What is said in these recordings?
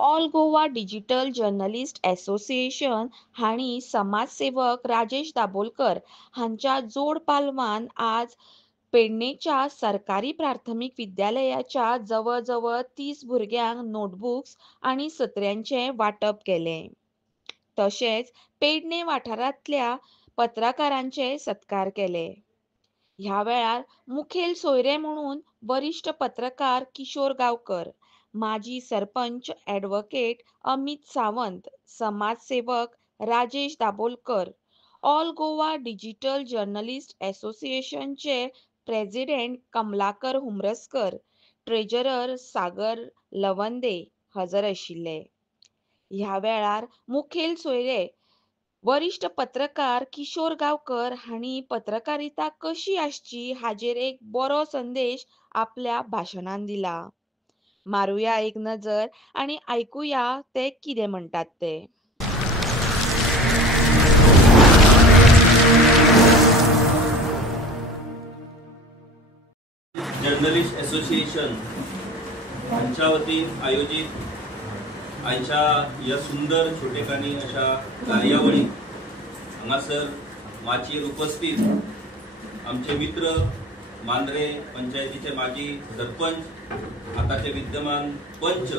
All Goa digital journalist association हांणी समाजसेवक राजेश दाबोलकर हांच्या जोड पालवान आज पेडणेच्या सरकारी प्राथमिक विद्यालयाच्या जवळजवळ 30 भुरग्यांक नोटबुक्स आणि सत्र्यांचे वाटप केले. तशेंच पेडणे वाठारांतल्या पत्रकारांचे सत्कार केले. ह्या वेळार मुखेल सोयरे म्हणून वरिष्ठ पत्रकार किशोर गांवकर, माजी सरपंच ॲडव्होकेट अमित सावंत, समाजसेवक Rajesh Dabolkar, all Goa digital journalist असोसिएशनचे प्रेसिडेंट कमलाकर हुमरसकर, ट्रेजरर सागर लवंदे हजर आशिल्ले. ह्या वेळार मुखेल सोयरे वरिष्ठ पत्रकार किशोर गांवकर हांणी पत्रकारिता कशी आसची हाचेर एक बरो संदेश आपल्या भाशणान दिला. मारुया एक नजर आणि ऐकुया ते कितें म्हणटात ते. जर्नलिस्ट असोसिएशन यांच्या वतीन आयोजित आयच्या या सुंदर छोटेखानी अशा कार्यावळी हांगासर माचयेर उपस्थित आमचे मित्र मांद्रे पंचायतीचे माजी सरपंच, आताचे विद्यमान पंच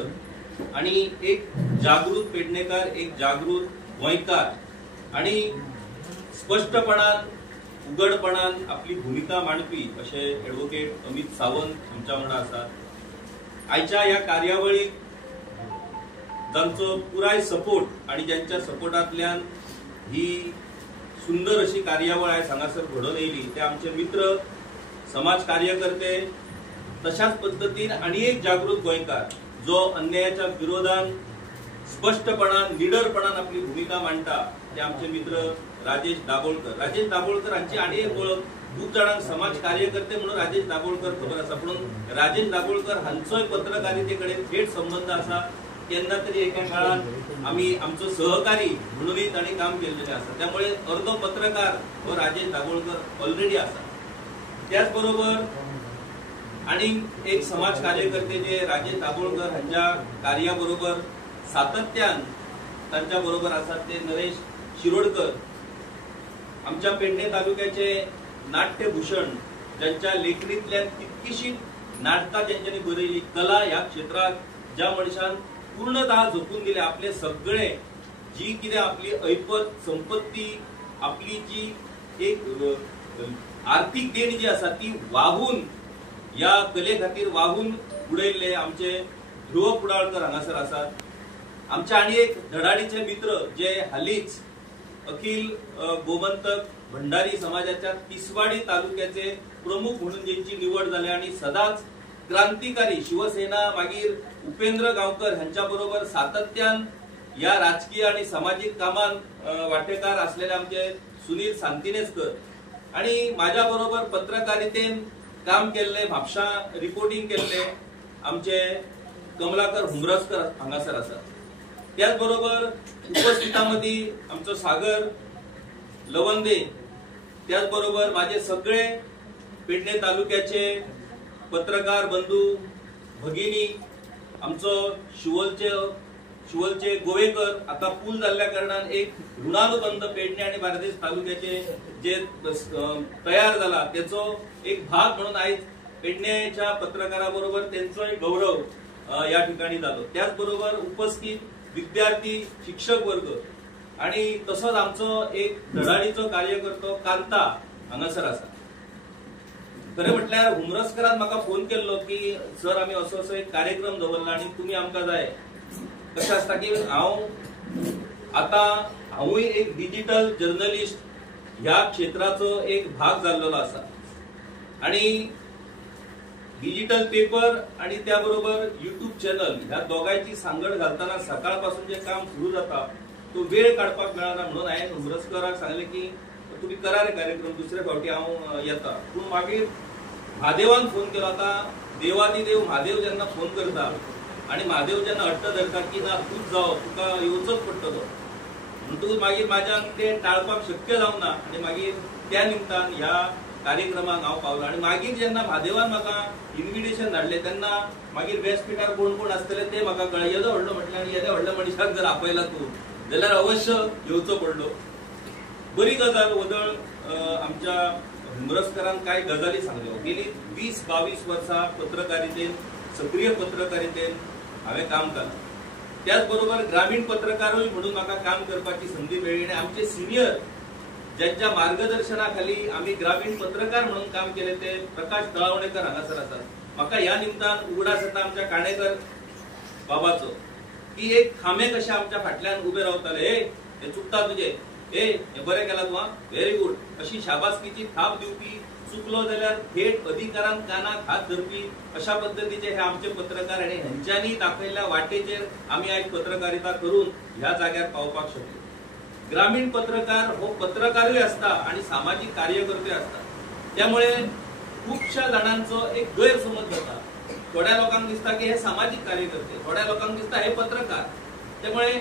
आणि एक जागृत पेडणेकार, एक जागृत गोंयकार आणि स्पष्टपणान उघडपणान आपली भूमिका मांडपी असे ॲडव्होकेट अमित सावंत आमच्या वांगडा आसात. आयच्या ह्या कार्यावळीक जांचो पुराय सपोर्ट आणि ज्यांच्या सपोर्टांतल्यान ही सुंदर अशी कार्यावळ आयज हांगासर घडोवन येयली ते आमचे मित्र, समाज कार्यकर्ते, तशाच पद्दतीन आणि एक जागृत गोंयकार जो अन्यायाच्या विरोधान स्पष्टपणान निडरपणान आपली भूमिका मांडटा ते आमचे मित्र राजेश दाबोलकर. राजेश दाबोलकर हांची आणि एक वळख खूप जाणांक समाज कार्यकर्ते म्हणून राजेश दाबोलकर खबर आसा, पण राजेश दाबोलकर हांचोय पत्रकारिते कडेन थेट संबंध आसा. केन्ना तरी एका काळात आम्ही आमचो सहकारी म्हणूनही तांणी काम केल्लेलें आसा. त्यामुळे अर्दो पत्रकार हो राजेश दाबोलकर ऑलरेडी आसा. त्याचबरोबर आणि एक समाज कार्यकर्ते जे राजेश दाबोलकर हांच्या कार्याबरोबर सातत्यान तांच्या बरोबर आसात ते नरेश शिरोडकर, आमच्या पेडणे तालुक्याचे नाट्यभूषण, ज्यांच्या लेखणीतल्यान कितकीशी नाटकां ज्यांच्यानी बरयली, कला ह्या क्षेत्रात ज्या मनशान पूर्णतः झोकून दिले, आपले सगळे जी कितें आपली ऐपत संपत्ती, आपली जी एक आर्थिक देण जी आसा ती वाहून या कले खातीर वाहून उडयल्ले आमचे ध्रुव कुडाळकर हांगासर आसात. आमचे आणि एक धडाडीचे मित्र जे हालींच अखिल गोमंतक भंडारी समाजाच्या तिसवाडी तालुक्याचे प्रमुख म्हणून ज्यांची निवड झाली आणि सदांच क्रांतिकारी शिवसेना मागीर उपेंद्र गांवकर हांच्या बरोबर सातत्यान या राजकीय आणि सामाजिक कामान वांटेकार असलेले आमचे सुनील सांतिनेस्कर आणि माझ्या बरोबर पत्रकारितेन काम केल्ले, म्हापशां रिपोर्टिंग केल्ले आमचे कमलाकर हुमरसकर हांगासर आसात. त्याचबरोबर उपस्थितांमदी आमचो सागर लवंदे, त्याचबरोबर माझे सगळे पेडणे तालुक्याचे पत्रकार बंधू भगिनी, आमचो शिवलचे गोवेकर, आता पूल जाल्ल्या कारणान एक ऋणानुबंध पेडणे आणि बार्देस तालुक्याचे जे तयार झाला त्याचो एक भाग म्हणून आयज पेडणेच्या पत्रकाराबरोबर त्यांचोय गौरव या ठिकाणी जालो. त्याचबरोबर उपस्थित विद्यार्थी, शिक्षक वर्ग आणि तसोच आमचो एक धडाडीचो कार्यकर्तो कांता हांगासर आसा. खरें म्हटल्यार हुमरसकरान म्हाका फोन केल्लो की सर आमी असो असो एक कार्यक्रम दवरला आणि तुम्ही आमकां जाय. कशें आसता की हांवूय एक डिजिटल जर्नलिस्ट ह्या क्षेत्राचो एक भाग जाल्लो आसा आणि डिजिटल पेपर आणि त्याबरोबर युट्यूब चॅनल ह्या दोगांची सांगड घालताना सकाळपासून जे काम सुरू जाता तो वेळ काडपाक मेळना म्हणून हांवें हुमरसकराक सांगलें की तुम्ही करा रे कार्यक्रम, दुसरे फावटी हांव येता. पूण मागीर म्हादेवान फोन केलो. आता देवादिदेव म्हादेव जेन्ना फोन करता आणि म्हादेव जेन्ना हट्ट धरता की ना तूच जावं, तुका येवचोच पडटलो, म्हणटकूच मागीर म्हाज्यान तें टाळपाक शक्य जावना आणि मागीर त्या निमतान ह्या कार्यक्रमाक हांव पावलो आनी मागीर जेन्ना म्हादेवान म्हाका इन्विटेशन धाडलें तेन्ना मागीर व्यासपीठार कोण कोण आसतले ते म्हाका कळ्ळें. येदो व्हडलो म्हटलें आनी येद्या व्हडल्या मनशाक जर आपयला तूं जाल्यार अवश्य येवचो पडलो. बरी गजाल वदळ आमच्या हुमरसकारान कांय गजाली सांगल्यो. गेली 20-22 वर्सां पत्रकारितेन सक्रिय पत्रकारितेन हांवें काम केलां. त्याच बरोबर ग्रामीण पत्रकारूय म्हणून म्हाका काम करपाची संदी मेळ्ळी आनी आमचे सिनियर ज्यांच्या मार्गदर्शनाखाली आम्ही ग्रामीण पत्रकार म्हणून काम केले ते प्रकाश तळवणेकर हांगासर आसात. म्हाका ह्या निमतान उगडास येता आमच्या काणेकर बाबाचो की एक खामे कशे आमच्या फाटल्यान उबे रावताले. हे चुकता तुझे, हे बरें केलां तुका, व्हेरी गुड अशी शाबासकीची थाप दिवपी, चुकलो जाल्यार थेट अधिकारान कानाक हात धरपी अशा पद्धतीचे हे आमचे पत्रकार आणि ह्यांच्यांनी दाखयल्ल्या वाटेचेर आम्ही आज पत्रकारिता करून ह्या जाग्यार पावपाक शकलो. ग्रामीण पत्रकार हो पत्रकारूय असता आणि सामाजिक कार्यकर्ते असतात. त्यामुळे खूपशा जणांचो एक गैरसमज जाता. थोड्या लोकांक दिसता की हे सामाजिक कार्यकर्ते, थोड्या लोकांक दिसता हे पत्रकार. त्यामुळे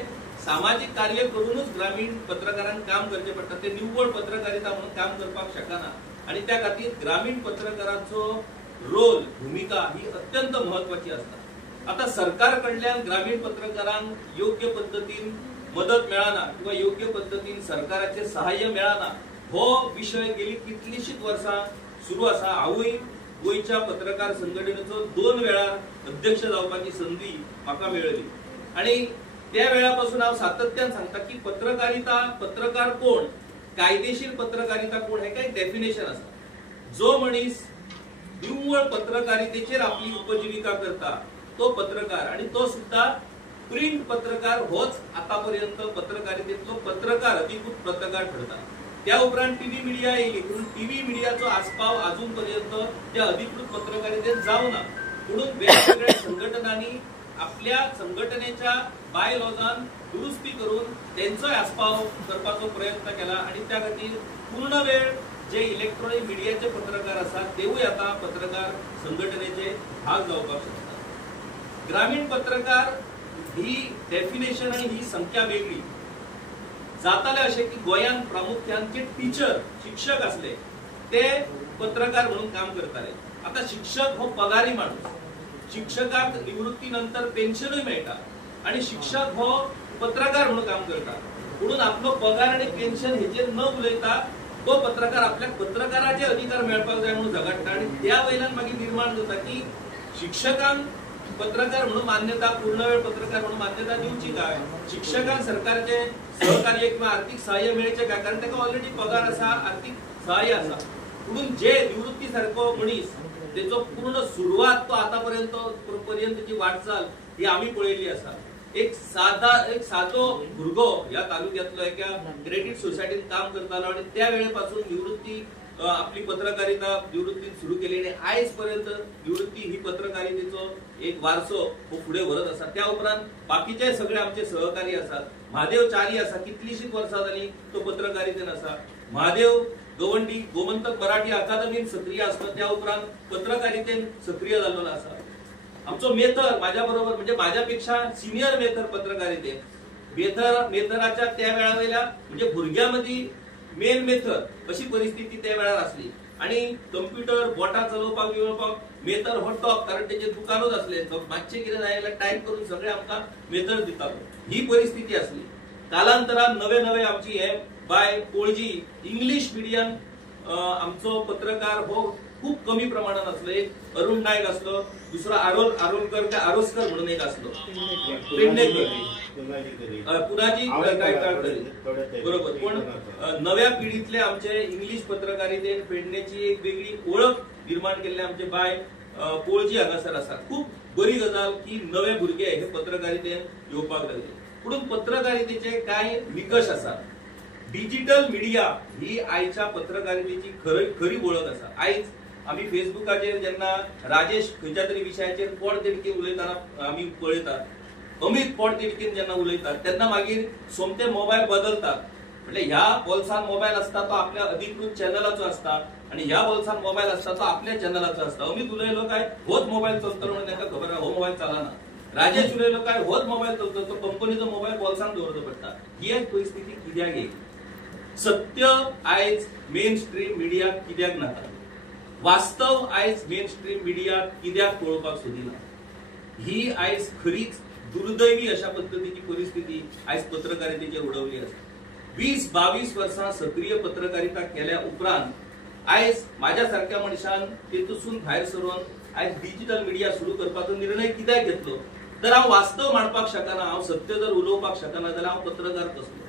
सामाजिक कार्य करूनच ग्रामीण पत्रकारांक काम करचे पडटा. ते निव्वळ पत्रकारिता म्हणून काम करपाक शकना आणि त्या खातीर ग्रामीण पत्रकारांचो रोल, भूमिका ही अत्यंत महत्वाची असता. आता सरकार कडल्यान ग्रामीण पत्रकारांक योग्य पद्धतीन मदत मेळना किंवा योग्य पद्धतीन सरकाराचे सहाय्य मेळना हो विषय गेली कितलीशीच वर्सां सुरू आसा. हांवूय गोंयच्या पत्रकार संघटनेचो 2 वेळा अध्यक्ष जावपाची संदी म्हाका मेळ्ळी आणि त्या वेळापासून हांव सातत्यान सांगता की पत्रकारिता, पत्रकार कोण, कायदेशीर पत्रकारिता कोण हे काही डेफिनेशन आसा. जो मनीस निव्वळ पत्रकारितेचेर आपली उपजीविका करता तो पत्रकार आणि तो सुद्धा प्रिंट पत्रकार होच आतापर्यंत पत्रकारितेतलो पत्रकार, अधिकृत पत्रकार ठरता. त्या उपरांत टीव्ही मिडिया येयली पूण टीव्ही मिडियाचो आस्पाव अजून पर्यंत त्या अधिकृत पत्रकारितेत जावना. म्हणून वेगवेगळ्या संघटनांनी आपल्या संघटनेच्या बाय लॉजान दुरुस्ती करून त्यांचोय आस्पाव करपाचो प्रयत्न केला आणि त्या खातीर पूर्ण वेळ जे इलेक्ट्रॉनिक मिडियाचे पत्रकार आसात तेवूय आता पत्रकार संघटनेचे भाग जावपाक शकतात. ग्रामीण पत्रकार ही डेफिनेशन आणि ही संख्या वेगळी. जाताले अशें की गोंयांत प्रामुख्यान जे टीचर, शिक्षक असले ते पत्रकार म्हणून काम करताले. आता शिक्षक हो पगारी माणूस, शिक्षकाक निवृत्तीनंतर पेन्शनूय मेळटा आणि शिक्षक हो पत्रकार म्हणून काम करता. म्हणून आपलो पगार आणि पेन्शन हेचेर न उलयता तो पत्रकार आपल्याक पत्रकाराचे अधिकार मेळपाक जाय म्हणून झगडटा आणि त्या वयल्यान मागीर निर्माण जाता की शिक्षकांक पत्रकार म्हणून मान्यता, पूर्ण वेळ पत्रकार म्हणून मान्यता दिवची काय, शिक्षकांक सरकारचे सहकार्य किंवा आर्थिक सहाय्य मेळचे काय, कारण ताका ऑलरेडी पगार आसा, आर्थिक सहाय्य आसा. म्हणून जे निवृत्ती सारको मनीस तेचो पूर्ण सुरुवात तो आतापर्यंतची वाटचाल ही आम्ही पळयल्ली आसा. एक सादो भुरगो ह्या तालुक्यातलो एका क्रेडिट सोसायटीत काम करतालो आणि त्या वेळेपासून निवृत्ती आपली पत्रकारिता निवृत्तीत सुरू केली आणि आयज पर्यंत निवृत्ती ही पत्रकारितेचो एक वारसो हो फुडें व्हरत आसा. त्या उपरांत बाकीचे सगळे आमचे सहकारी आसात. महादेव च्यारी आसा, कितलीशीच वर्सां जाली तो पत्रकारितेन आसा. महादेव गवंडी गोमंतक मराठी अकादमीत सक्रिय आसलो, त्या उपरांत पत्रकारितेन सक्रिय जाल्लो आसा. आमचो मेथर माझ्या बरोबर म्हणजे माझ्यापेक्षा सिनियर मेथर पत्रकारितेन, मेथराच्या त्या वेळा वयल्या म्हणजे भुरग्यांमदी मेन मेथर अशी परिस्थिती त्या वेळार आसली आणि कंप्युटर बोटां चलोवपाक मेथर हो टॉप, कारण तेचे दुकानूच आसले. मातशें कितें जाय टायप करून सगळे आमकां मेथर दितालो. ही परिस्थिती आसली. कालांतरान नवे नवे आमची हे बाय पणजी इंग्लिश मिडियम आमचो पत्रकार हो खूप कमी प्रमाणात आसलो. एक अरुण नायक आसलो, दुसरो आरोलकर आरोसकर म्हणून एक आसलो, पुनाजी बरोबर. पण नव्या पिढीतले आमचे इंग्लिश पत्रकारितेन पेडणेची एक वेगळी ओळख निर्माण केल्ले आमचे बाय पणजी हांगासर आसा. खूप बरी गजाल की नवे भुरगे हे पत्रकारितेन येवपाक लागले. म्हणून पत्रकारितेचे काय निकष आसात. डिजिटल मीडिया ही आयच्या पत्रकारितेची खरी ओळख आसा. आयज आम्ही फेसबुकाचेर जेन्ना राजेश खंयच्या तरी विशयाचेर पोट तिडकीन उलयतना आमी पळयतात, अमित पोट तिडकीन जेन्ना उलयतात तेन्ना मागीर सोमते मोबायल बदलतात. म्हणजे ह्या बोल्सान मोबायल असता तो आपल्या अधिकृत चॅनलाचो असता आणि ह्या बोल्सान मोबायल असता तो आपल्या चॅनलाचो असता. अमित उलयलो काय होच मोबायल चलतलो म्हणून ताका खबर आहा हो मोबायल चलना. राजेश उलयलो काय होच मोबायल चलतलो, तो कंपनीचो मोबायल बोल्सान दवरचो पडटा. ही एक परिस्थिती कित्याक येयली? सत्य आयज मेन स्ट्रीम मिडियाक कित्याक नाका? वास्तव आयज मेन स्ट्रीम मिडिया कित्याक पळोवपाक सोदिना ही आयज खरीच दुर्दैवी अशा पद्धतीची परिस्थिती आयज पत्रकारितेचेर उडवली आसा. 20-22 वर्सां सक्रिय पत्रकारिता केल्या उपरांत आयज माझ्या सारख्या मनशान तेतून भायर सरून आयज डिजिटल मिडिया सुरू करपाचो निर्णय कित्याक घेतलो तर हांव वास्तव मांडपाक शकना, हांव सत्य जर उलोवपाक शकना जाल्यार हांव पत्रकार कसलो.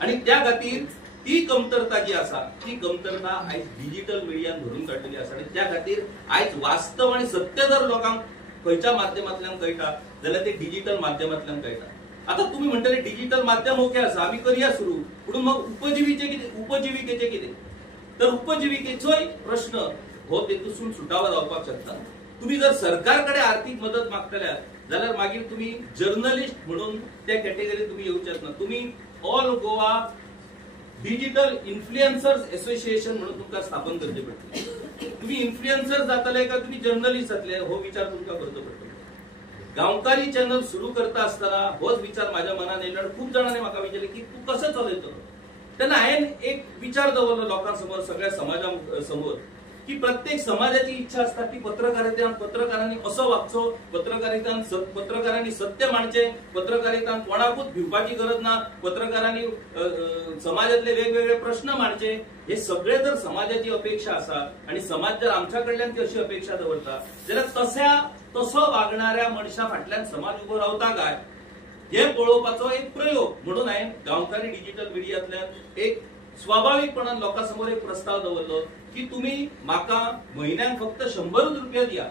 आणि त्या खातीर ती कमतरता जी आसा ती कमतरता आयज डिजिटल मिडियान भरून काडलेली आसा. आणि त्या खातीर आयज वास्तव आणि सत्य जर लोकांक खंयच्या माध्यमांतल्यान कळटा जाल्यार ते डिजिटल माध्यमांतल्यान कळटा. आता तुम्ही म्हणटले डिजिटल माध्यम ओके आसा, आमी करया सुरू, पूण मग उपजीविकेचे कितें? तर उपजीविकेचोय प्रश्न हो तेतून सुटावा जावपाक शकता. तुम्ही जर सरकारकडे आर्थिक मदत मागतल्या जाल्यार मागीर तुम्ही जर्नलिस्ट म्हणून त्या कॅटेगरीत तुम्ही येवचेच ना. तुम्ही all Goa digital influencers association म्हणून तुमकां स्थापन करचे पडटले. तुम्ही इन्फ्लुएन्सर जातले का तुम्ही जर्नलिस्ट जातले हो विचार तुमकां करचो पडटलो. गांवकारी चॅनल सुरू करता असताना होच विचार माझ्या मनात येयलो. खूप जणांनी म्हाका विचारले की तू कसं चलयतलो. तेन्ना हांवें एक विचार दवरलो लोकांसमोर, सगळ्या समाजा समोर, की प्रत्येक समाजाची इच्छा असता की पत्रकारांनी असो वागचो, पत्रकारांनी सत्य मांडचे, पत्रकारितांत कोणाकूच भिवपाची गरज ना, पत्रकारांनी समाजातले वेगवेगळे प्रश्न मांडचे. हे सगळे जर समाजाची अपेक्षा आसा आणि समाज जर आमच्या कडल्यान ती अशी अपेक्षा दवरता जाल्यार तसो वागणाऱ्या मनशा फाटल्यान समाज उबो रावता काय हे पळोवपाचो एक प्रयोग म्हणून हांवें गांवकारी डिजिटल मिडियांतल्यान एक स्वाभाविकपणान लोकांसमोर एक प्रस्ताव दवरलो की तुम्ही म्हाका म्हयन्याक फक्त 100 रुपया दिया.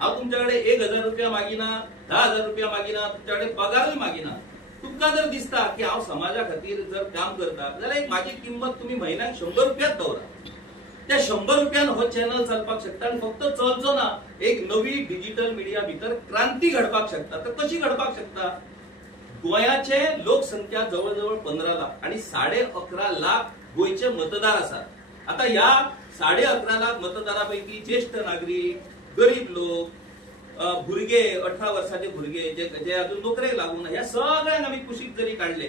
हांव तुमच्याकडे 1000 रुपया मागिना, 10,000 रुपया मागिना, तुमच्याकडे पगारूय मागिना. तुमकां जर दिसता की हांव समाजा खातीर जर काम करता जाल्यार एक म्हाजी किंमत तुम्ही म्हयन्याक 100 रुपयाच दवरा. त्या 100 रुपयान हो चॅनल चलपाक शकता आणि फक्त चलचो ना, एक नवी डिजिटल मिडिया भितर क्रांती घडपाक शकता. तर कशी घडपाक शकता? गोंयाचे लोकसंख्या जवळजवळ 15 लाख आणि 11.5 लाख गोंयचे मतदार आसात. आता या 11.5 लाख मतदारापैकी ज्येष्ठ नागरिक, गरीब लोक, भुरगे, 18 वर्षाचे भुरगे जे अजून नोकरेक लागून ह्या सगळ्यांक आमी कुशीक जरी काढले.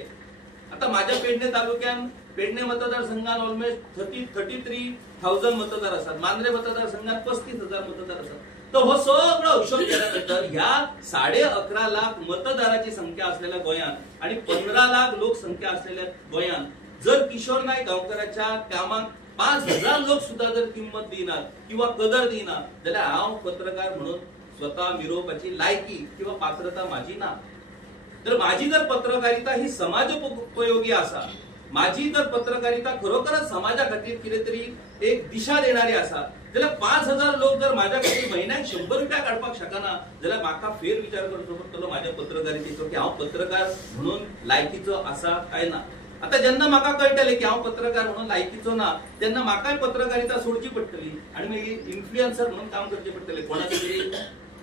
आता माझ्या पेडणे तालुक्यात पेडणे मतदारसंघात ऑलमोस्ट 33,000 मतदार असतात. मांद्रे मतदारसंघात 35,000 मतदार असतात. तर हो सगळं हिशोब केल्यानंतर ह्या 11.5 लाख मतदाराची संख्या असलेल्या गोंयांत आणि 15 लाख लोकसंख्या असलेल्या गोंयांत जर किशोर नाईक गांवकराच्या कामाक 5,000 लोक सुद्धा जर किंमत दिनात किंवा कदर दिनात जाल्यार हांव पत्रकार म्हणून स्वतः मिरवपाची लायकी किंवा पात्रता माझी ना. तर माझी जर पत्रकारिता ही समाजोपयोगी आसा, माझी जर पत्रकारिता खरोखरच समाजा खातीर कितें तरी एक दिशा देणारी आसा जाल्यार 5,000 लोक जर माझ्या खातीर म्हयन्याक 100 रुपया काडपाक शकना जाल्यार म्हाका फेर विचार करचो पडटलो माझ्या पत्रकारितेचो की हांव पत्रकार म्हणून लायकीचो आसा काय ना. आता जेन्ना म्हाका कळटले की हांव पत्रकार म्हणून लायकीचो ना तेन्ना म्हाकाय पत्रकारिता सोडची पडटली आणि मागीर इन्फ्लुएन्सर म्हणून काम करचे पडटले.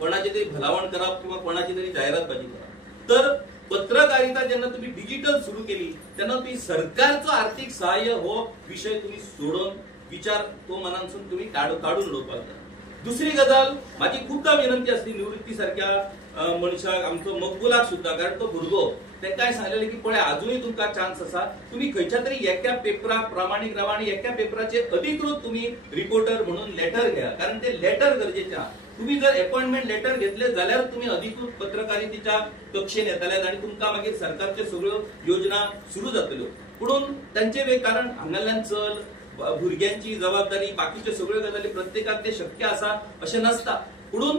कोणाची तरी भलावण करप किंवा कोणाची तरी जाहिरातबाजी करप. तर पत्रकारिता जेन्ना तुम्ही डिजिटल सुरू केली तेन्ना तुम्ही सरकारचं आर्थिक सहाय्य हो विषय तुम्ही सोडून विचार तो मनांसून तुम्ही काढून उडोवपाक जाय. दुसरी गजाल माझी खूपदा विनंती असली निवृत्ती सारख्या मनशाक, आमचो मकबुलाक सुद्धा, कारण तो भुरगो तेंकाय सांगलेले की पळय अजूनही तुमका चान्स आसा, तुम्ही खंयच्या तरी एका पेपराक प्रामाणीक रावा आणि एका पेपराचे अधिकृत तुम्ही रिपोर्टर म्हणून लेटर घ्या, कारण ते लेटर गरजेचे आहा. तुम्ही जर अपॉइंटमेंट लेटर घेतले जाल्यार तुम्ही अधिकृत पत्रकारितेच्या कक्षेन येतल्यात आणि तुमकां मागीर सरकारच्यो सगळ्यो योजना सुरू जातल्यो. म्हणून तांचे कारण हांगाल्यान चल, भुरग्यांची जबाबदारी, बाकीच्यो सगळ्यो गजाली प्रत्येकाक ते शक्य आसा अशें नसता. म्हणून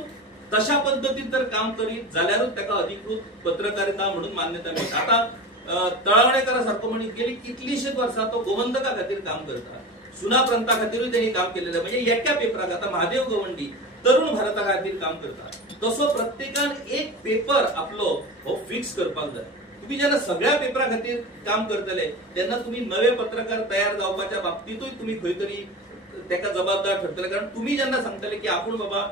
तशा पद्धतीत जर काम करीत जाल्यारच ताका अधिकृत पत्रकारिता म्हणून मान्यता मेळटा. आता तळवणेकरा सारको म्हणीत गेली कितलीशीच वर्सां तो गोमंतका खातीर काम करता, सुना प्रांता खातीरूय त्यांनी काम केलेलं आहे. म्हणजे एका पेपराक आता महादेव गवंडी तरुण भारता खातीर काम करता. तसो प्रत्येकान एक पेपर आपलो हो फिक्स करपाक जाय. तुम्ही जेन्ना सगळ्या पेपरा खातीर काम करतले तेन्ना तुम्ही नवे पत्रकार तयार जावपाच्या बाबतीतूय तुम्ही खंय तरी ताका जबाबदार ठरतले. कारण तुम्ही जेन्ना सांगतले की आपूण बाबा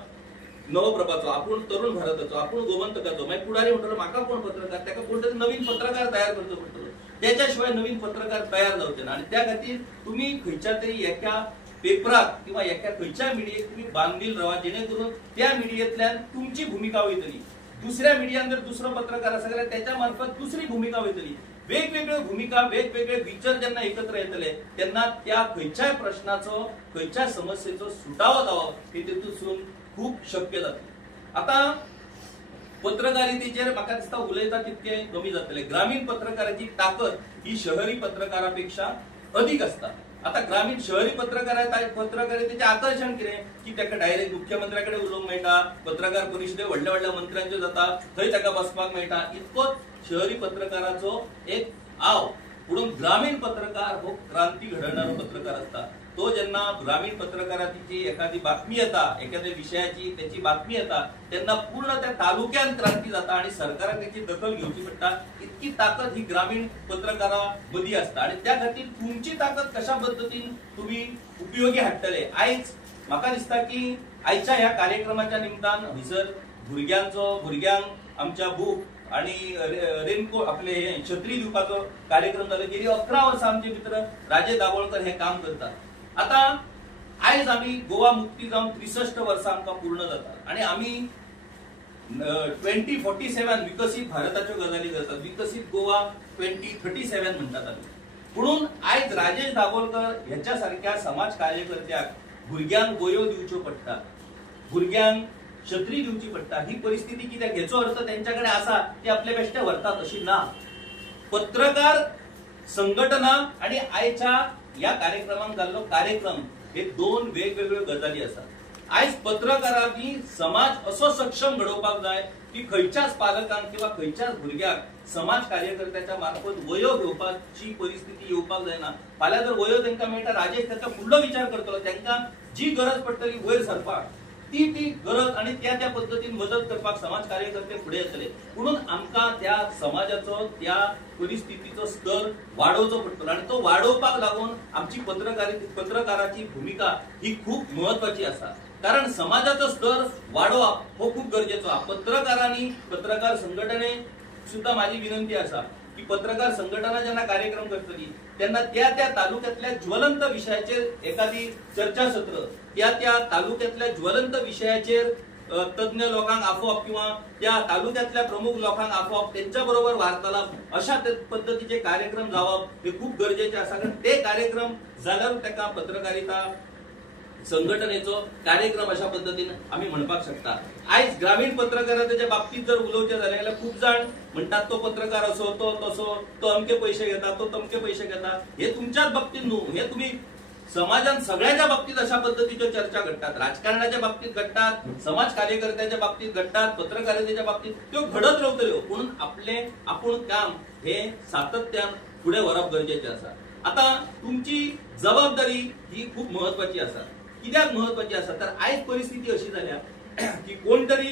नवप्रभाचो, आपूण तरुण भारताचो, आपूण गोमंतकाचो, मागीर पुढारी म्हणटलो म्हाका कोण पत्रकार, ताका कोण तरी नवीन पत्रकार तयार करचो पडटलो. त्याच्याशिवाय नवीन पत्रकार तयार जावचे ना. आणि त्या खातीर तुम्ही खंयच्या तरी एका पेपराक किंवा एका खंयच्या मिडियेक तुम्ही बांदील रावा, जेणे करून त्या मिडियेंतल्यान तुमची भूमिका वयतली. दुसऱ्या मिडियान जर दुसरो पत्रकार आसा जाल्यार त्याच्या मार्फत दुसरी भूमिका वयतली. वेगवेगळ्यो भूमिका वेगवेगळे विचार जेन्ना एकत्र येतले तेन्ना त्या खंयच्याय प्रश्नाचो खंयच्याय समस्येचो सुटावो जावप हे तेतून खूप शक्य जातलें। आता पत्रकारितेचेर म्हाका दिसता उलयता तितके कमी जातले। ग्रामीण पत्रकाराची ताकद ही शहरी पत्रकारापेक्षा अधिक असता। आता ग्रामीण शहरी पत्रकारितेचे आकर्षण कितें की ताका डायरेक्ट मुख्यमंत्र्याकडे उलोवंक मेळटा, पत्रकार परिशदे व्हडल्या व्हडल्या मंत्र्यांच्यो जाता थंय ताका बसपाक मेळटा, इतकोच शहरी पत्रकाराचो एक आव। पुणून ग्रामीण पत्रकार हो क्रांती घडवणारो पत्रकार असता। तो जेन्ना ग्रामीण पत्रकाराची एखादी बातमी येता, एखाद्या विषयाची त्याची बातमी येता तेन्ना पूर्ण त्या तालुक्यात क्रांती जाता आणि सरकारान त्याची दखल घेवची पडटा। इतकी ताकद ही ग्रामीण पत्रकारा मदीं असता आणि त्या खातीर तुमची ताकद कशा पद्धतीन तुम्ही उपयोगी हाडटले। आयज म्हाका दिसता की आयच्या ह्या कार्यक्रमाच्या निमतान हयसर भुरग्यांक आमच्या बूक आणि रेनकोट आपले छत्री दिवपाचो कार्यक्रम जालो। गेली 11 वर्सां आमचे मित्र राजेश दाबोळकर हे काम करतात। आता आयज आमी गोवा मुक्ती जावन 63 वर्सां आमकां पूर्ण जातात आणि आमी 2047 विकसित भारताच्यो गजाली करतात। विकसित गोवा 2037 म्हणटात आमी। पुणून आयज राजेश दाबोळकर ह्याच्या सारख्या समाज कार्यकर्त्याक भुरग्यांक वयो दिवच्यो पडटा, भुरग्यांक छत्री दिवची पडटा। ही परिस्थिती कित्याक हेचो अर्थ त्यांच्याकडे आसा ते आपले बेश्टे व्हरतात अशी ना। पत्रकार संघटना आणि आयच्या या कार्यक्रमांक जाल्लो कार्यक्रम हे दोन वेगवेगळ्यो गजाली आसा। आयज पत्रकारांनी समाज असो सक्षम घडोवपाक जाय की खंयच्याच पालकांक किंवा खंयच्याच भुरग्याक समाज कार्यकर्त्याच्या मार्फत वयो घेवपाची परिस्थिती येवपाक जायना। फाल्यां जर वयो तांकां मेळटा, राजेश ताचो फुडलो विचार करतलो, तांकां जी गरज पडटली वयर सरपाक ती गरज आणि त्या पद्धतीन मदत करपाक समाज कार्यकर्ते फुडें येतले। म्हणून आमकां त्या समाजाचो त्या परिस्थितीचो स्तर वाडोवचो पडटलो आणि तो वाडोवपाक लागून आमची पत्रकाराची भूमिका ही खूप महत्वाची आसा। कारण समाजाचो स्तर वाडोवप हो खूप गरजेचो आसा। पत्रकारांनी पत्रकार संघटने सुद्धा माझी विनंती आसा की पत्रकार संघटना जेन्ना कार्यक्रम करतली तेन्ना त्या तालुक्यातल्या ज्वलंत विषयाचेर एखादी चर्चासत्र त्या तालुक्यातल्या ज्वलंत विषयाचेर तज्ञ लोकांक आपोवप किंवा त्या तालुक्यातल्या प्रमुख लोकांक आपोवप, त्यांच्या बरोबर वार्तालाप अशा पद्धतीचे कार्यक्रम जावप हे खूप गरजेचे आसा। कारण ते कार्यक्रम जाल्यार ताका पत्रकारिता संघटनेचो कार्यक्रम अशा पद्धतीने आम्ही म्हणपाक शकता। आयज ग्रामीण पत्रकारितेच्या बाबतीत जर उलोवचे जाले जाल्यार खूप जाण म्हणतात तो पत्रकार असो, तो तसो, तो अमके पैसे घेता, तो तमके पैसे घेता। हे तुमच्याच बाबतीत न्हू, हे तुम्ही समाजात सगळ्याच्या बाबतीत अशा पद्धतीच्या चर्चा घडतात। राजकारणाच्या बाबतीत घडतात, समाज कार्यकर्त्याच्या बाबतीत घडतात, पत्रकारितेच्या बाबतीत त्यो घडत रावतल्यो। म्हणून आपण काम हे सातत्यान पुढे व्हरप गरजेचे आसा। आता तुमची जबाबदारी ही खूप महत्वाची आसा। कित्याक महत्वाची आसा तर आयज परिस्थिती अशी जाल्या की कोण तरी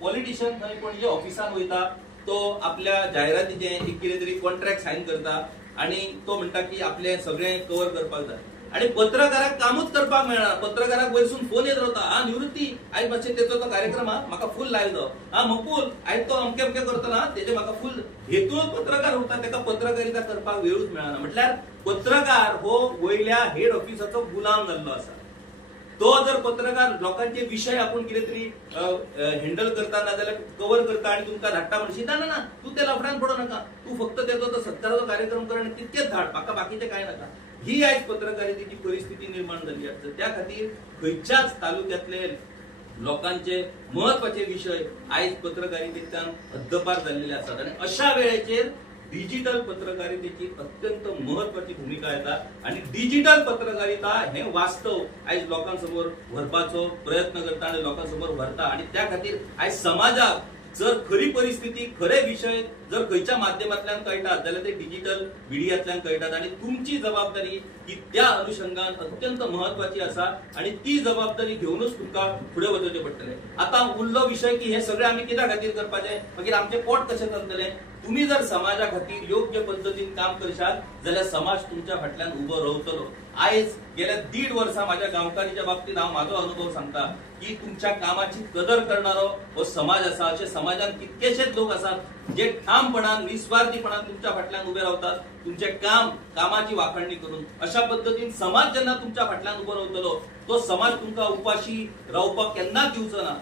पॉलिटिशियन थंय कोणजे ऑफिसान वयता, तो आपल्या जाहिरातीचे एक कितें तरी कॉन्ट्रॅक्ट सायन करता आणि तो म्हणटा की आपले सगळे कव्हर करपाक जाय आणि पत्रकाराक कामूच करपाक मेळना। पत्रकाराक वयरसून फोन येत रावता, हा निवृत्ती आयज मातशें तेचो तो कार्यक्रम हा म्हाका फूल लायव दो, हा मकूल आयज तो अमके अमके करतलो, तेजे म्हाका फूल। हेतूनच पत्रकार उरता, ताका पत्रकारिता करपाक वेळूच मेळना। म्हटल्यार पत्रकार हो वयल्या हेड ऑफिसाचो गुलाम जाल्लो आसा। तो जर पत्रकार लोकांचे विषय आपण कितें तरी हँडल करता ना जाल्यार कव्हर करता आणि तुमकां धाडटा म्हणशी ना तू त्या लफड्यान पडो नाका, तू फक्त तेचो तो सत्काराचो कार्यक्रम कर आणि तितकेच धाड, म्हाका बाकीचे काय नाका। ही आयज पत्रकारितेची परिस्थिती निर्माण झाली आहे। त्या खातीर खंयच्याच तालुक्यातले लोकांचे महत्वाचे विषय आयज पत्रकारितेंतल्यान हद्दपार जाल्लेले आसात आणि अशा वेळेचेर डिजिटल पत्रकारितेची अत्यंत महत्वाची भूमिका येता आणि डिजिटल पत्रकारिता हे वास्तव आयज लोकांसमोर व्हरपाचो प्रयत्न करता आणि लोकांसमोर व्हरता आणि त्या खातीर आयज समाजाक जर खरी परिस्थिती खरे विषय जर खंयच्या माध्यमांतल्यान कळटात जाल्यार ते डिजिटल मिडियांतल्यान कळटात आणि तुमची जबाबदारी ही त्या अनुषंगान अत्यंत महत्वाची आसा आणि ती जबाबदारी घेऊनच तुमकां फुडें वचचें पडटलें। आता उरलो विषय की हे सगळे आमी कित्या खातीर करपाचें, मागीर आमचें पोट कशें चलतलें। तुम्ही जर समाजा खातीर योग्य पद्धतीन काम करशात जाल्यार समाज तुमच्या फाटल्यान उबो रावतलो। आयज गेल्या 1.5 वर्सां माझ्या गांवकारीच्या बाबतीत हांव म्हाजो अनुभव सांगता की तुमच्या कामाची कदर करणारो हो समाज आसा। अशे समाजान कितकेशेच लोक आसात जे ठामपणान निस्वार्थीपणान तुमच्या फाटल्यान उबे रावतात, तुमचे कामाची वाखाणणी करून। अशा पद्धतीन समाज जेन्ना तुमच्या फाटल्यान उबो रावतलो तो समाज तुमकां उपाशी रावपाक केन्नाच दिवचो ना।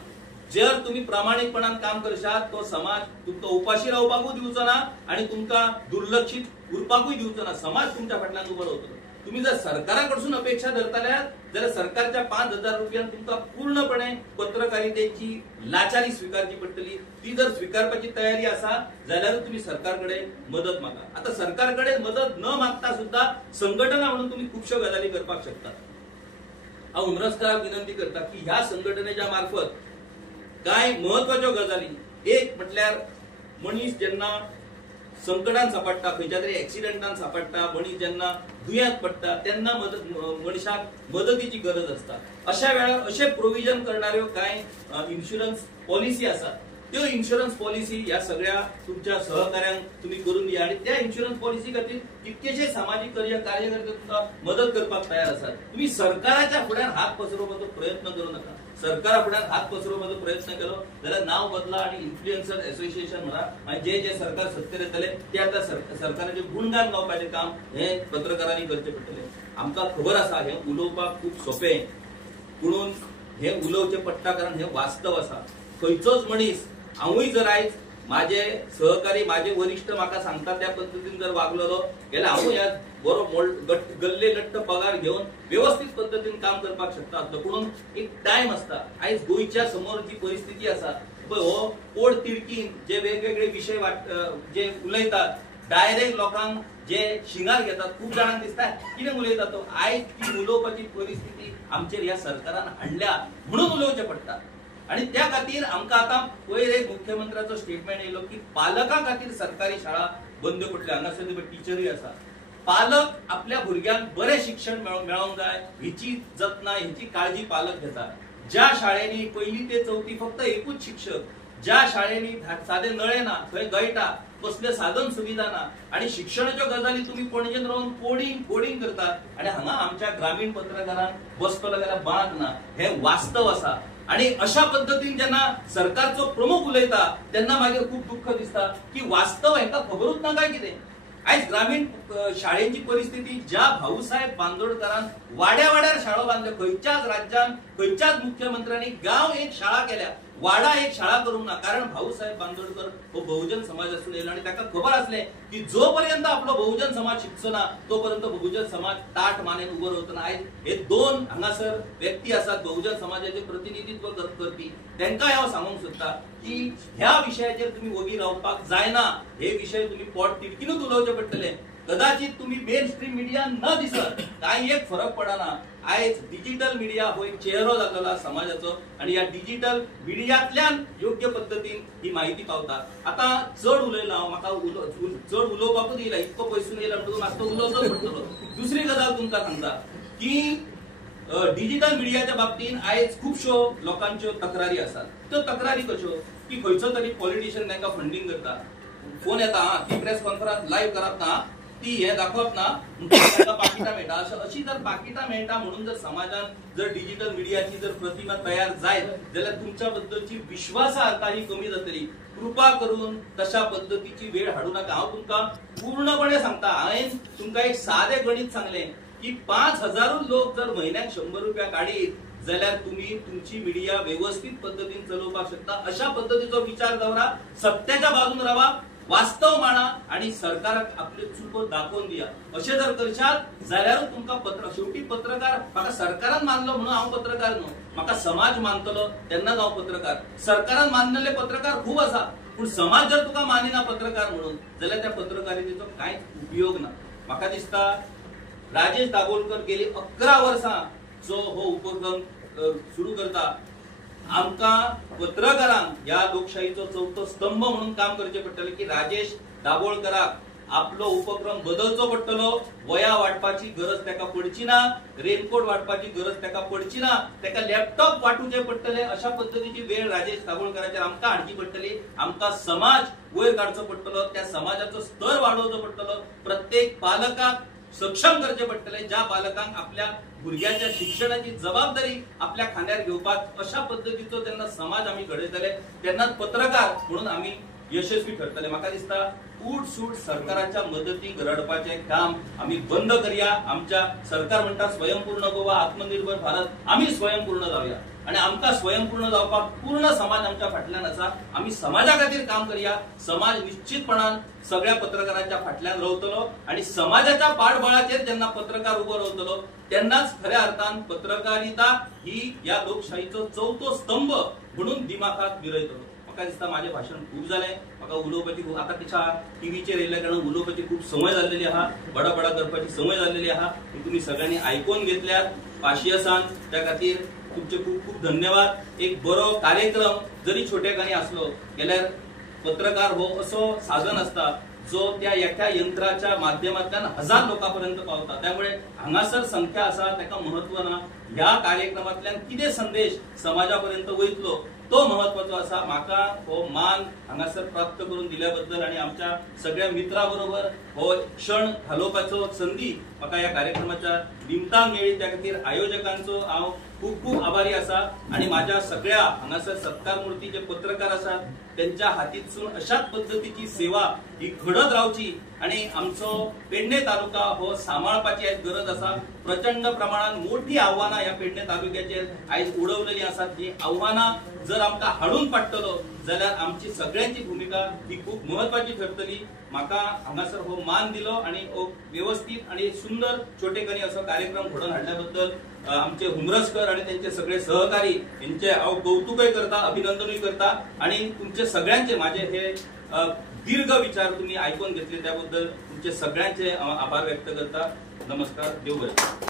जर तुम्ही प्रामाणिकपणान काम करशात तो समाज तुमका उपाशी रावपाकूय दिवचो ना आणि तुमका दुर्लक्षित उरपाकूय दिवचो ना. समाज तुमच्या फाटल्यान उबो रावतलो. तुम्ही जर सरकाराकडसून अपेक्षा धरताल्यात जाल्यार सरकारच्या 5,000 रुपयान तुमका पूर्णपणे पत्रकारितेची लाचारी स्वीकारची पडटली. ती जर स्वीकारपाची तयारी आसा जाल्यार तुम्ही सरकारकडे मदत मागा. आता सरकारकडे मदत न मागता सुद्धा संघटना म्हणून तुम्ही खूपशा गजाली करपाक शकता. हांव उमरसकाराक विनंती करता की ह्या संघटनेच्या मार्फत काय महत्वाच्यो गजाली, एक म्हटल्यार मनीस जेन्ना संकटान सापडटा, खंयच्या तरी एक्सिडेंटान सापडटा, मनीस जेन्ना दुयेंत पडटा तेन्ना मनशाक मदतीची गरज असता. अशा वेळार अशे प्रोविजन करणाऱ्यो काय इन्शुरन्स पॉलिसी आसात. त्यो इन्शुरन्स पॉलिसी ह्या सगळ्या तुमच्या सहकार्यांक तुम्ही करून दिया आणि त्या इन्शुरन्स पॉलिसी खातीर कितकेशे सामाजिक कार्यकर्ते तुमकां मदत करपाक तयार आसात. तुम्ही सरकाराच्या फुड्यान हात पसरोवपाचो प्रयत्न करू नका. सरकारा फुड्यान हात पसरोवपाचो प्रयत्न केलो जाल्यार नांव बदला आणि इन्फ्लुएन्सर असोसिएशन म्हणा आणि जे सरकार सत्तेर येतले ते आता सरकाराचे गुणगान गावपाचें काम हे पत्रकारांनी करचें पडटलें. आमकां खबर आसा हे उलोवपाक खूब सोपें, पुणून हे उलोवचें पडटा कारण हे वास्तव आसा. खंयचोच मनीस, हांवूय जर आयज माझे सहकारी माझे वरिष्ठ म्हाका सांगता त्या पद्दतीन जर वागलेलो जाल्यार हांवूय ह्या बरो गल्ले लट्ट पगार घेवन व्यवस्थित पद्दतीन काम करपाक शकता. पुणून एक टायम आसता. आयज गोंयच्या समोर जी परिस्थिती आसा पळय, हो पोड तिडकीन जे वेगवेगळे विषय जे उलयतात, डायरेक्ट लोकांक जे शिंगार घेतात, खूप जाणांक दिसता कितें उलयता तो. आयज ती उलोवपाची परिस्थिती आमचेर ह्या सरकारान हाडल्या म्हणून उलोवचें पडटा. आणि त्या खातीर आमकां आतां पयर एक मुख्यमंत्र्याचो स्टेटमेंट येयलो की पालकां खातीर सरकारी शाळा बंद पडल्या. हांगासर टिचरूय आसा. पालक आपल्या भुरग्यांक बरें शिक्षण मेळोवंक जाय हेची जतनाय हेची काळजी पालक घेतात. ज्या शाळेंनी 1ली ते 4थी फक्त एकूच शिक्षक, ज्या शाळेंनी सादे नळे ना, थंय गळटा, कसले साधन सुविधा ना आणि शिक्षणाच्यो गजाली तुम्ही पणजेन रावन कोडिंग करतात आणि हांगा आमच्या ग्रामीण पत्रकारांक बसतलो जाल्यार बांक ना. हे वास्तव आसा. आणि अशा पद्धतीन जेन्ना सरकारचो प्रमुख उलयता तेन्ना मागीर खूप दुःख दिसता की वास्तव हेका खबरूच ना काय कितें. आयज ग्रामीण शाळेची परिस्थिती ज्या भाऊसाहेब बांदोडकरान वाड्यार शाळो बांदल्यो, खंयच्याच राज्यान खंयच्याच मुख्यमंत्र्यांनी गांव एक शाळा केल्या, वाडा एक शाळा करूंक ना. कारण भाऊसाहेब बांदोडकर हो बहुजन समाजासून येयलो आणि ताका खबर आसलें की जोपर्यंत आपलो बहुजन समाज शिकचो ना तोपर्यंत बहुजन समाज ताट मानेन उबो रावचो ना. आयज हे दोन हांगासर व्यक्ती आसात बहुजन समाजाचे प्रतिनिधित्व करपी, तांकां हांव सांगूंक सोदता की ह्या विशयाचेर तुम्ही वगी रावपाक जायना. हे विषय तुम्ही पोट तिडकीनूच उलोवचे पडटले. कदाचित तुम्ही मेन स्ट्रीम मिडिया न दिसत काही एक फरक पडना. आयज डिजिटल मिडिया हो एक चेहरो जातला समाजाचो आणि या डिजिटल मिडियातल्यान योग्य पद्धतीन ही माहिती पावता. आता चड उलयला हांव, म्हाका चड उलोवपाकूच येयला, इतको पयसून येयला म्हणटकूच मातसो उलोवचोच पडटलो. दुसरी गजाल तुमकां सांगता की डिजिटल मिडियाच्या बाबतीन आयज खुबश्यो लोकांच्यो तक्रारी आसात. त्यो तक्रारी कश्यो की खंयचो तरी पॉलिटिशियन तांकां फंडिंग करता, फोन येता ती प्रेस कॉन्फरन्स लायव्ह करप ना, ती हे दाखवप ना, तांकां पाकिटां मेळटा. अशी जर पाकिटां मेळटा म्हणून जर समाजान जर डिजिटल मिडियाची जर प्रतिमा तयार जायत जाल्यार तुमच्या बद्दलची विश्वासार्हता ही कमी जातली. कृपा करून तशा पद्धतीची वेळ हाडू नका. हांव तुमकां पूर्णपणे सांगता. हांवें तुमकां एक सादें गणित सांगलें की 5,000 लोक जर म्हयन्याक 100 रुपया काडीत जाल्यार तुम्ही तुमची मीडिया व्यवस्थित पद्धतीन चलोवपाक शकता. अशा पद्धतीचो विचार दवरा, सत्याच्या बाजून रावा, वास्तव मांडा आणि सरकाराक आपले चुको दाखोवन दिया. अशें जर करशात जाल्यार तुमकां शेवटी पत्रकार, म्हाका सरकारान मानलो म्हणून हांव पत्रकार न्हू, म्हाका समाज मानतलो तेन्नाच हांव पत्रकार. सरकारान मानलेले पत्रकार खूब आसा पूण समाज जर तुका मानिना पत्रकार म्हणून जाल्यार त्या पत्रकारितेचो कांयच उपयोग ना. म्हाका दिसता राजेश दाभोलकर गेली 11 वर्सां जो हो उपक्रम सुरू करता, आमकां पत्रकारांक या लोकशाहीचो चौथो स्तंभ म्हणून काम करचे पडटले की राजेश दाभोळकराक आपलो उपक्रम बदलचो पडटलो. वया वाटपाची गरज ताका पडची ना, रेनकोट वाटपाची गरज ताका पडची ना, ताका लॅपटॉप वाटूचे पडटले. अशा पद्धतीची वेळ राजेश दाभोळकराचेर आमकां हाडची पडटली. आमकां समाज वयर काडचो पडटलो, त्या समाजाचो स्तर वाडोवचो पडटलो. प्रत्येक पालकाक सक्षम करचे पडटले. ज्या पालकांक आपल्या भुरग्याच्या शिक्षणाची जबाबदारी आपल्या खांद्यार घेवपाक अशा पद्धतीचो जेन्ना समाज आमी घडयतले तेन्नाच पत्रकार म्हणून आमी यशस्वी ठरतले. म्हाका दिसता उठ-सूट सरकाराच्या मदतीक रडपाचे काम आमी बंद करया. आमच्या सरकार म्हणटा स्वयंपूर्ण गोवा, आत्मनिर्भर भारत, आमी स्वयंपूर्ण जावया आणि आमकां स्वयंपूर्ण जावपाक पूर्ण समाज आमच्या फाटल्यान आसा. आम्ही समाजा खातीर काम करया. समाज निश्चितपणान सगळ्या पत्रकारांच्या फाटल्यान रावतलो आणि समाजाच्या पाठबळाचेर जेन्ना पत्रकार उबो रावतलो तेन्नाच खऱ्या अर्थान पत्रकारिता ही या लोकशाहीचो चवथो स्तंभ म्हणून दिमाखात भिरयतलो. म्हाका दिसता माझे भाषण खूप जालें. म्हाका उलोवपाची खूप आता कशा टीव्हीचेर येयल्या कारणान उलोवपाची खूप संवय जाल्लेली आहा. बडा करपाची संवय जाल्लेली आहा. तुम्ही सगळ्यांनी आयकून घेतल्यात पाशियेसान. त्या खातीर तुमचे खूप खूप धन्यवाद. एक बरो कार्यक्रम जरी छोटेखानी असलो जाल्यार पत्रकार हो असो साधन असता जो त्या एका यंत्राच्या माध्यमातल्यान हजार लोकांपर्यंत पावता. त्यामुळे हांगासर संख्या आसा ताका महत्व ना. ह्या कार्यक्रमातल्यान कितें संदेश समाजापर्यंत वयतलो तो महत्वाचो आसा. म्हाका हो मान हांगासर प्राप्त करून दिल्या बद्दल आणि आमच्या सगळ्या मित्रां बरोबर हो क्षण घालोवपाचो संधी म्हाका या कार्यक्रमाच्या निमतान मेळ्ळी. त्या खातीर आयोजकांचो हांव खूप खूप आभारी आसा. आणि माझ्या सगळ्या हांगासर सत्कार मूर्ती जे पत्रकार आसात त्यांच्या हातींतसून अशाच पद्धतीची सेवा ही घडत रावची आणि आमचो पेडणे तालुका हो सांबाळपाची आयज गरज आसा. प्रचंड प्रमाणात मोठी आव्हानां ह्या पेडणे तालुक्याचेर आयज उडवलेली आसात. ही आव्हानां जर आमकां हाडून पाडटलो जाल्यार आमची सगळ्यांची भूमिका ही खूप महत्वाची ठरतली. म्हाका हांगासर हो मान दिलो आणि हो व्यवस्थित आणि सुंदर छोटेखानी असो कार्यक्रम घडोवन हाडल्या बद्दल आमचे हुमरसकर आणि त्यांचे सगळे सहकारी यांचे हांव कौतुकय करता, अभिनंदनूय करता. आणि तुमचे सगळ्यांचे माझे हे दीर्घ विचार तुम्ही ऐकून घेतले त्याबद्दल तुमचे सगळ्यांचे आभार व्यक्त करता. नमस्कार. देव बरें.